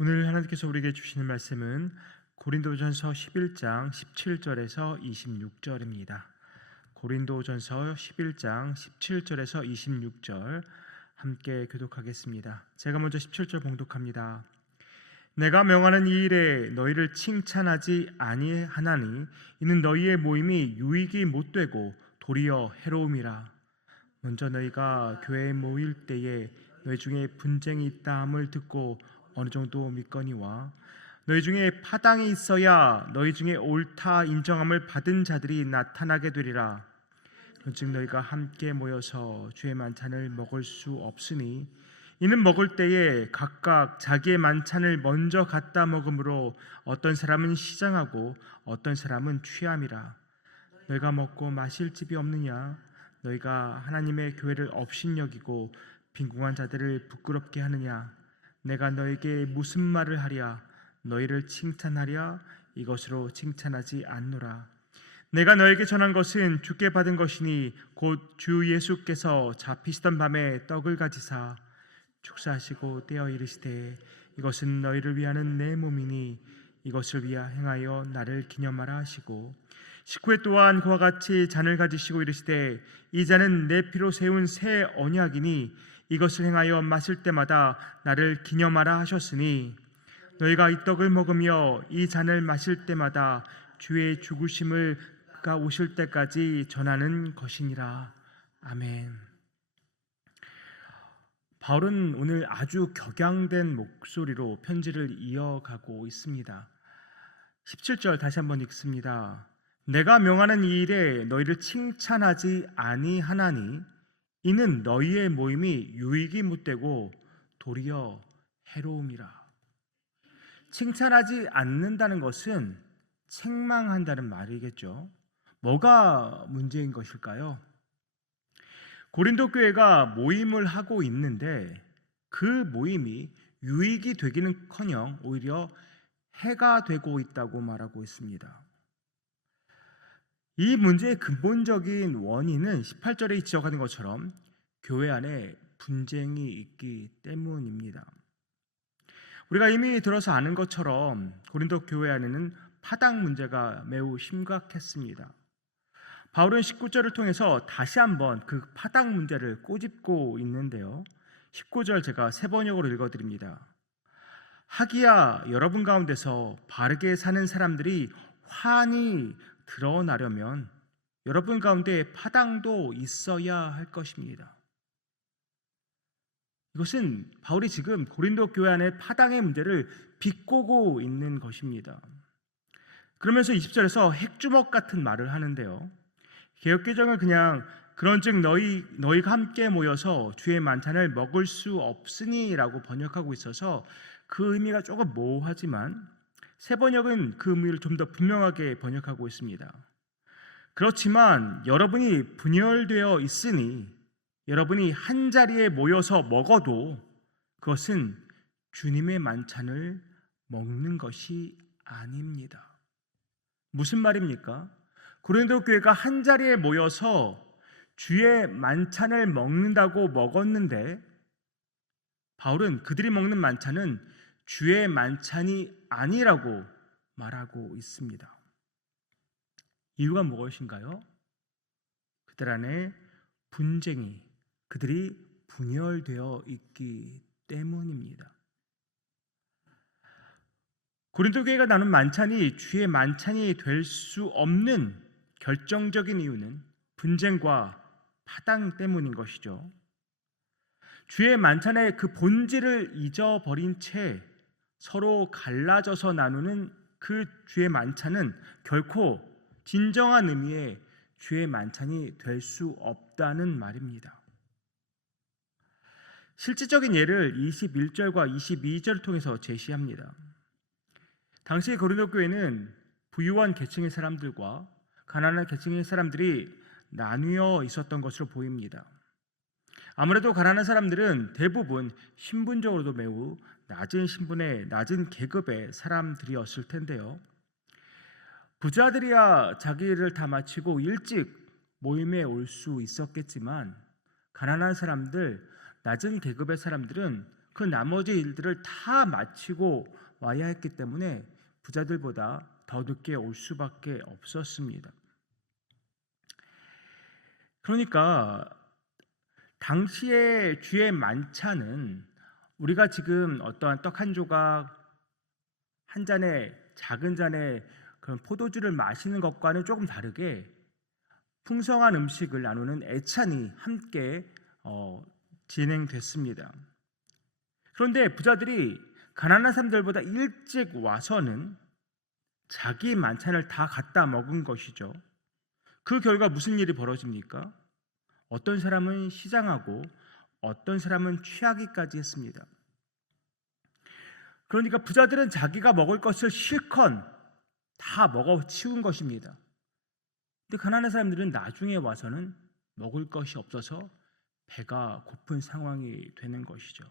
오늘 하나님께서 우리에게 주시는 말씀은 고린도전서 11장 17절에서 26절입니다. 고린도전서 11장 17절에서 26절 함께 교독하겠습니다. 제가 먼저 17절 봉독합니다. 내가 명하는 이 일에 너희를 칭찬하지 아니하나니 이는 너희의 모임이 유익이 못되고 도리어 해로움이라. 먼저 너희가 교회에 모일 때에 너희 중에 분쟁이 있다 함을 듣고 어느 정도 믿거니와 너희 중에 파당이 있어야 너희 중에 옳다 인정함을 받은 자들이 나타나게 되리라. 즉 너희가 함께 모여서 주의 만찬을 먹을 수 없으니 이는 먹을 때에 각각 자기의 만찬을 먼저 갖다 먹으므로 어떤 사람은 시장하고 어떤 사람은 취함이라. 너희가 먹고 마실 집이 없느냐? 너희가 하나님의 교회를 업신여기고 빈궁한 자들을 부끄럽게 하느냐? 내가 너에게 무슨 말을 하랴? 너희를 칭찬하랴? 이것으로 칭찬하지 않노라. 내가 너에게 전한 것은 주께 받은 것이니 곧 주 예수께서 잡히시던 밤에 떡을 가지사 축사하시고 떼어 이르시되 이것은 너희를 위하는 내 몸이니 이것을 위하 행하여 나를 기념하라 하시고 식후에 또한 그와 같이 잔을 가지시고 이르시되 이 잔은 내 피로 세운 새 언약이니 이것을 행하여 마실 때마다 나를 기념하라 하셨으니 너희가 이 떡을 먹으며 이 잔을 마실 때마다 주의 죽으심을 그가 오실 때까지 전하는 것이니라. 아멘. 바울은 오늘 아주 격양된 목소리로 편지를 이어가고 있습니다. 17절 다시 한번 읽습니다. 내가 명하는 이 일에 너희를 칭찬하지 아니하나니 이는 너희의 모임이 유익이 못되고 도리어 해로움이라. 칭찬하지 않는다는 것은 책망한다는 말이겠죠. 뭐가 문제인 것일까요? 고린도 교회가 모임을 하고 있는데 그 모임이 유익이 되기는커녕 오히려 해가 되고 있다고 말하고 있습니다. 이 문제의 근본적인 원인은 18절에 지적하는 것처럼 교회 안에 분쟁이 있기 때문입니다. 우리가 이미 들어서 아는 것처럼 고린도 교회 안에는 파당 문제가 매우 심각했습니다. 바울은 19절을 통해서 다시 한번 그 파당 문제를 꼬집고 있는데요. 19절 제가 새 번역으로 읽어드립니다. 하기야 여러분 가운데서 바르게 사는 사람들이 환히 드러나려면 여러분 가운데 파당도 있어야 할 것입니다. 이것은 바울이 지금 고린도 교회 안에 파당의 문제를 비꼬고 있는 것입니다. 그러면서 20절에서 핵주먹 같은 말을 하는데요. 개역개정은 그냥 그런즉 너희가 함께 모여서 주의 만찬을 먹을 수 없으니라고 번역하고 있어서 그 의미가 조금 모호하지만 새 번역은 그 의미를 좀 더 분명하게 번역하고 있습니다. 그렇지만 여러분이 분열되어 있으니 여러분이 한 자리에 모여서 먹어도 그것은 주님의 만찬을 먹는 것이 아닙니다. 무슨 말입니까? 고린도 교회가 한 자리에 모여서 주의 만찬을 먹는다고 먹었는데 바울은 그들이 먹는 만찬은 주의 만찬이 아니라고 말하고 있습니다. 이유가 무엇인가요? 그들 안에 분쟁이, 그들이 분열되어 있기 때문입니다. 고린도 교회가 나눈 만찬이 주의 만찬이 될 수 없는 결정적인 이유는 분쟁과 파당 때문인 것이죠. 주의 만찬의 그 본질을 잊어버린 채 서로 갈라져서 나누는 그 주의 만찬은 결코 진정한 의미의 주의 만찬이 될 수 없다는 말입니다. 실질적인 예를 21절과 22절을 통해서 제시합니다. 당시 고린도 교회는 부유한 계층의 사람들과 가난한 계층의 사람들이 나뉘어 있었던 것으로 보입니다. 아무래도 가난한 사람들은 대부분 신분적으로도 매우 낮은 신분의 낮은 계급의 사람들이었을 텐데요. 부자들이야 자기를 다 마치고 일찍 모임에 올 수 있었겠지만 가난한 사람들, 낮은 계급의 사람들은 그 나머지 일들을 다 마치고 와야 했기 때문에 부자들보다 더 늦게 올 수밖에 없었습니다. 그러니까 당시의 주의 만찬은 우리가 지금 어떠한 떡 한 조각, 한 잔에 작은 잔에 그런 포도주를 마시는 것과는 조금 다르게 풍성한 음식을 나누는 애찬이 함께 진행됐습니다. 그런데 부자들이 가난한 사람들보다 일찍 와서는 자기 만찬을 다 갖다 먹은 것이죠. 그 결과 무슨 일이 벌어집니까? 어떤 사람은 시장하고 어떤 사람은 취하기까지 했습니다. 그러니까 부자들은 자기가 먹을 것을 실컷 다 먹어 치운 것입니다. 근데 가난한 사람들은 나중에 와서는 먹을 것이 없어서 배가 고픈 상황이 되는 것이죠.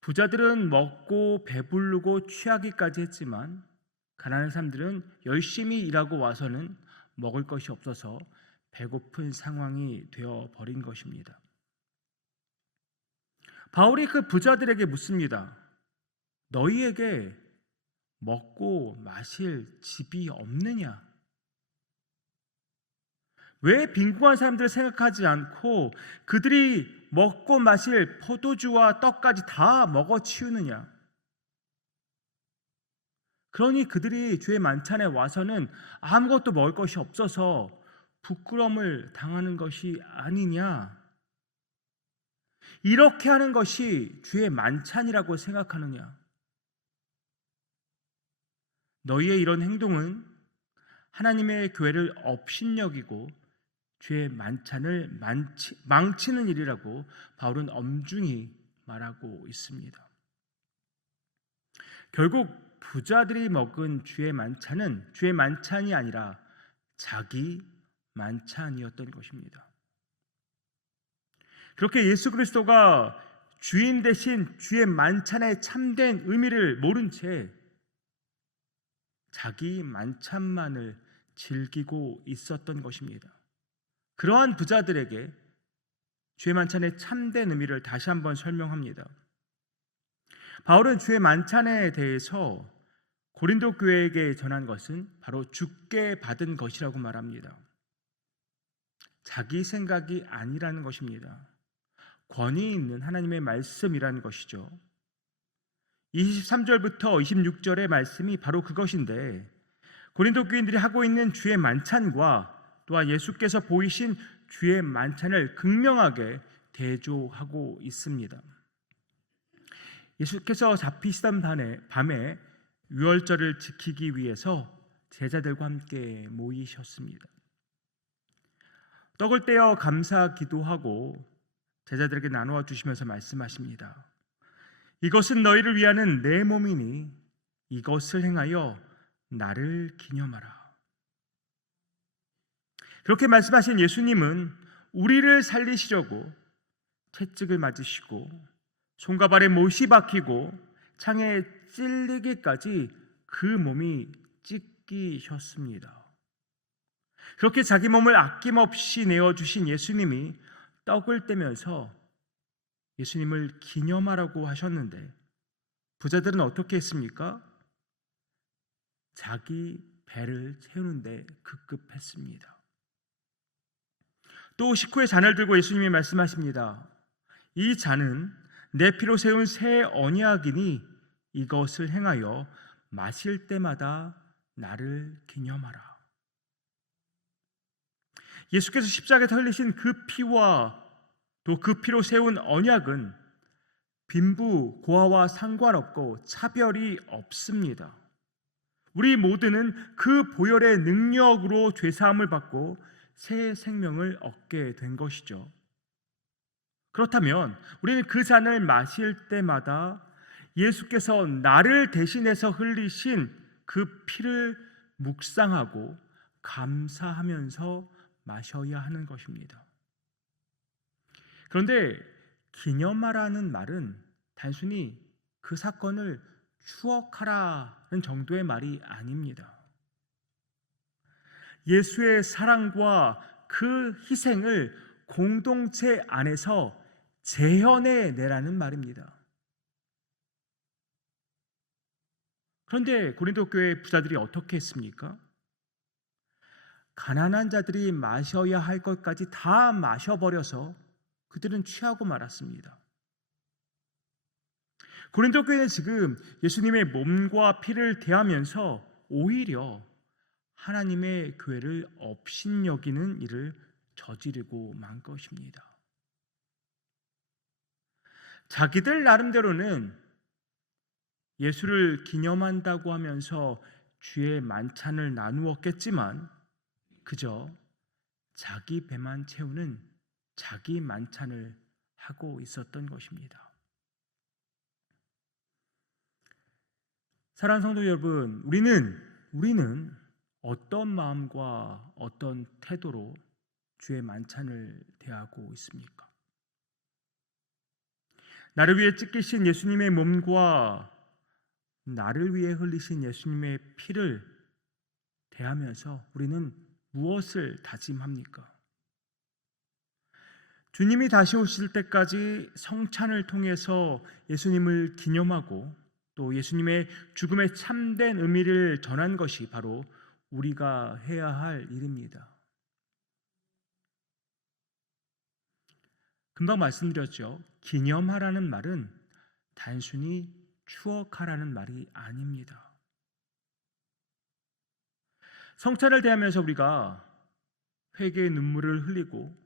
부자들은 먹고 배부르고 취하기까지 했지만 가난한 사람들은 열심히 일하고 와서는 먹을 것이 없어서 배고픈 상황이 되어 버린 것입니다. 바울이 그 부자들에게 묻습니다. 너희에게 먹고 마실 집이 없느냐? 왜 빈곤한 사람들을 생각하지 않고 그들이 먹고 마실 포도주와 떡까지 다 먹어 치우느냐? 그러니 그들이 주의 만찬에 와서는 아무것도 먹을 것이 없어서 부끄러움을 당하는 것이 아니냐? 이렇게 하는 것이 주의 만찬이라고 생각하느냐? 너희의 이런 행동은 하나님의 교회를 업신여기고 주의 만찬을 망치는 일이라고 바울은 엄중히 말하고 있습니다. 결국 부자들이 먹은 주의 만찬은 주의 만찬이 아니라 자기 만찬이었던 것입니다. 그렇게 예수 그리스도가 주인 대신 주의 만찬의 참된 의미를 모른 채 자기 만찬만을 즐기고 있었던 것입니다. 그러한 부자들에게 주의 만찬의 참된 의미를 다시 한번 설명합니다. 바울은 주의 만찬에 대해서 고린도 교회에게 전한 것은 바로 주께 받은 것이라고 말합니다. 자기 생각이 아니라는 것입니다. 권위 있는 하나님의 말씀이라는 것이죠. 23절부터 26절의 말씀이 바로 그것인데 고린도 교인들이 하고 있는 주의 만찬과 또한 예수께서 보이신 주의 만찬을 극명하게 대조하고 있습니다. 예수께서 잡히시던 밤에 유월절을 지키기 위해서 제자들과 함께 모이셨습니다. 떡을 떼어 감사 기도하고 제자들에게 나누어 주시면서 말씀하십니다. 이것은 너희를 위하는 내 몸이니 이것을 행하여 나를 기념하라. 그렇게 말씀하신 예수님은 우리를 살리시려고 채찍을 맞으시고 손과 발에 못이 박히고 창에 찔리기까지 그 몸이 찢기셨습니다. 그렇게 자기 몸을 아낌없이 내어주신 예수님이 떡을 떼면서 예수님을 기념하라고 하셨는데 부자들은 어떻게 했습니까? 자기 배를 채우는데 급급했습니다. 또 식후에 잔을 들고 예수님이 말씀하십니다. 이 잔은 내 피로 세운 새 언약이니 이것을 행하여 마실 때마다 나를 기념하라. 예수께서 십자가에 흘리신 그 피와 또 그 피로 세운 언약은 빈부 고아와 상관없고 차별이 없습니다. 우리 모두는 그 보혈의 능력으로 죄사함을 받고 새 생명을 얻게 된 것이죠. 그렇다면 우리는 그 잔을 마실 때마다 예수께서 나를 대신해서 흘리신 그 피를 묵상하고 감사하면서 마셔야 하는 것입니다. 그런데 기념하라는 말은 단순히 그 사건을 추억하라는 정도의 말이 아닙니다. 예수의 사랑과 그 희생을 공동체 안에서 재현해내라는 말입니다. 그런데 고린도 교회 부자들이 어떻게 했습니까? 가난한 자들이 마셔야 할 것까지 다 마셔버려서 그들은 취하고 말았습니다. 고린도 교회는 지금 예수님의 몸과 피를 대하면서 오히려 하나님의 교회를 업신여기는 일을 저지르고 만 것입니다. 자기들 나름대로는 예수를 기념한다고 하면서 주의 만찬을 나누었겠지만 그저 자기 배만 채우는 자기 만찬을 하고 있었던 것입니다. 사랑하는 성도 여러분, 우리는 어떤 마음과 어떤 태도로 주의 만찬을 대하고 있습니까? 나를 위해 찢기신 예수님의 몸과 나를 위해 흘리신 예수님의 피를 대하면서 우리는 무엇을 다짐합니까? 주님이 다시 오실 때까지 성찬을 통해서 예수님을 기념하고 또 예수님의 죽음의 참된 의미를 전한 것이 바로 우리가 해야 할 일입니다. 금방 말씀드렸죠. 기념하라는 말은 단순히 추억하라는 말이 아닙니다. 성찬을 대하면서 우리가 회개의 눈물을 흘리고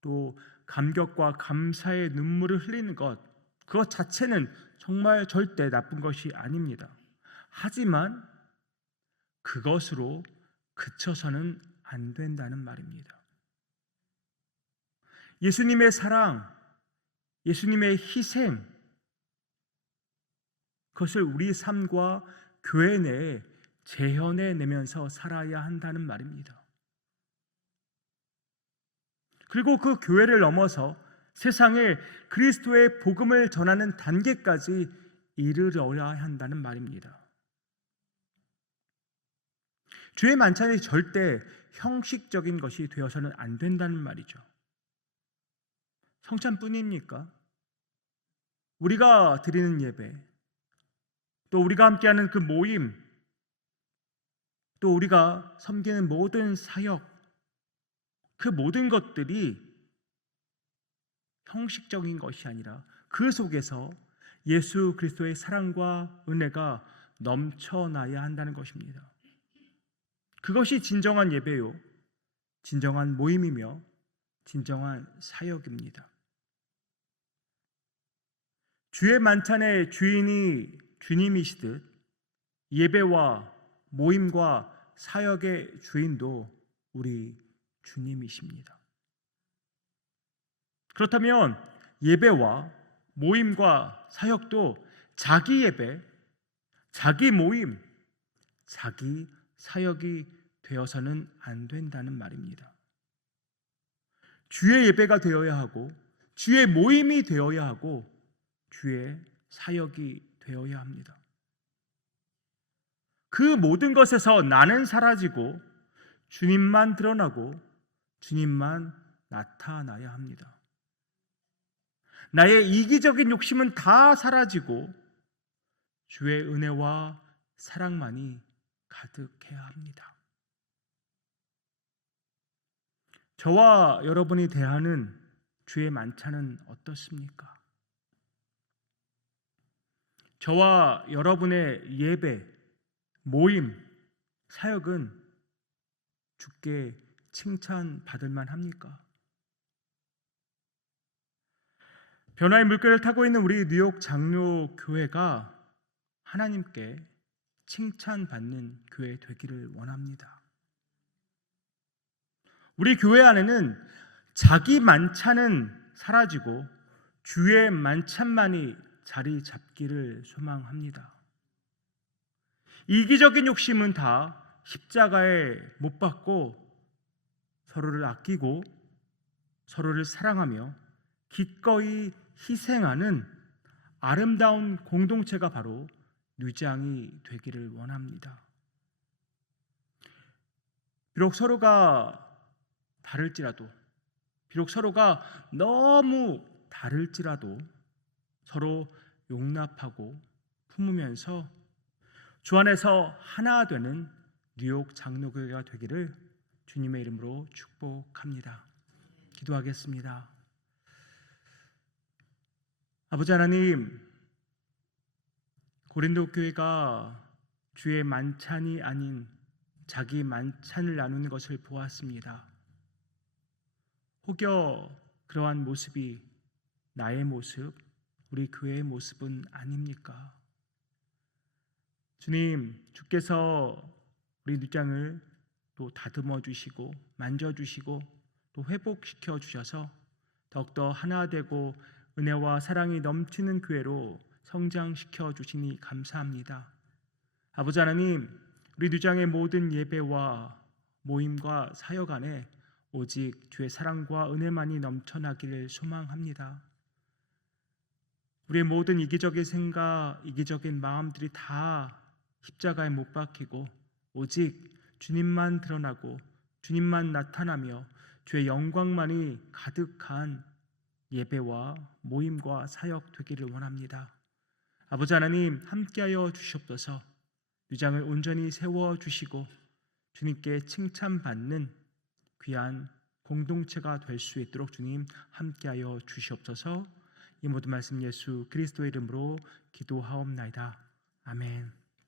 또 감격과 감사의 눈물을 흘리는 그것 자체는 정말 절대 나쁜 것이 아닙니다. 하지만 그것으로 그쳐서는 안 된다는 말입니다. 예수님의 사랑, 예수님의 희생, 그것을 우리 삶과 교회 내에 재현해내면서 살아야 한다는 말입니다. 그리고 그 교회를 넘어서 세상에 그리스도의 복음을 전하는 단계까지 이르러야 한다는 말입니다. 주의 만찬이 절대 형식적인 것이 되어서는 안 된다는 말이죠. 성찬뿐입니까? 우리가 드리는 예배, 또 우리가 함께하는 그 모임, 또 우리가 섬기는 모든 사역, 그 모든 것들이 형식적인 것이 아니라 그 속에서 예수 그리스도의 사랑과 은혜가 넘쳐나야 한다는 것입니다. 그것이 진정한 예배요, 진정한 모임이며 진정한 사역입니다. 주의 만찬의 주인이 주님이시듯 예배와 모임과 사역의 주인도 우리 주님이십니다. 그렇다면 예배와 모임과 사역도 자기 예배, 자기 모임, 자기 사역이 되어서는 안 된다는 말입니다. 주의 예배가 되어야 하고 주의 모임이 되어야 하고 주의 사역이 되어야 합니다. 그 모든 것에서 나는 사라지고 주님만 드러나고 주님만 나타나야 합니다. 나의 이기적인 욕심은 다 사라지고 주의 은혜와 사랑만이 가득해야 합니다. 저와 여러분이 대하는 주의 만찬은 어떻습니까? 저와 여러분의 예배, 모임, 사역은 주께 칭찬받을 만합니까? 변화의 물결을 타고 있는 우리 뉴욕 장로교회가 하나님께 칭찬받는 교회 되기를 원합니다. 우리 교회 안에는 자기 만찬은 사라지고 주의 만찬만이 자리 잡기를 소망합니다. 이기적인 욕심은 다 십자가에 못 박고 서로를 아끼고 서로를 사랑하며 기꺼이 희생하는 아름다운 공동체가 바로 뉴장이 되기를 원합니다. 비록 서로가 다를지라도, 비록 서로가 너무 다를지라도 서로 용납하고 품으면서 주 안에서 하나 되는 뉴욕 장로교회가 되기를 주님의 이름으로 축복합니다. 기도하겠습니다. 아버지 하나님, 고린도 교회가 주의 만찬이 아닌 자기 만찬을 나누는 것을 보았습니다. 혹여 그러한 모습이 나의 모습, 우리 교회의 모습은 아닙니까? 주님, 주께서 우리 누장을 또 다듬어 주시고 만져 주시고 또 회복시켜 주셔서 더욱더 하나 되고 은혜와 사랑이 넘치는 교회로 성장시켜 주시니 감사합니다. 아버지 하나님, 우리 누장의 모든 예배와 모임과 사역 안에 오직 주의 사랑과 은혜만이 넘쳐나기를 소망합니다. 우리의 모든 이기적인 생각, 이기적인 마음들이 다 십자가에 못 박히고 오직 주님만 드러나고 주님만 나타나며 주의 영광만이 가득한 예배와 모임과 사역 되기를 원합니다. 아버지 하나님, 함께하여 주시옵소서. 유장을 온전히 세워주시고 주님께 칭찬받는 귀한 공동체가 될 수 있도록 주님 함께하여 주시옵소서. 이 모든 말씀 예수 그리스도의 이름으로 기도하옵나이다. 아멘.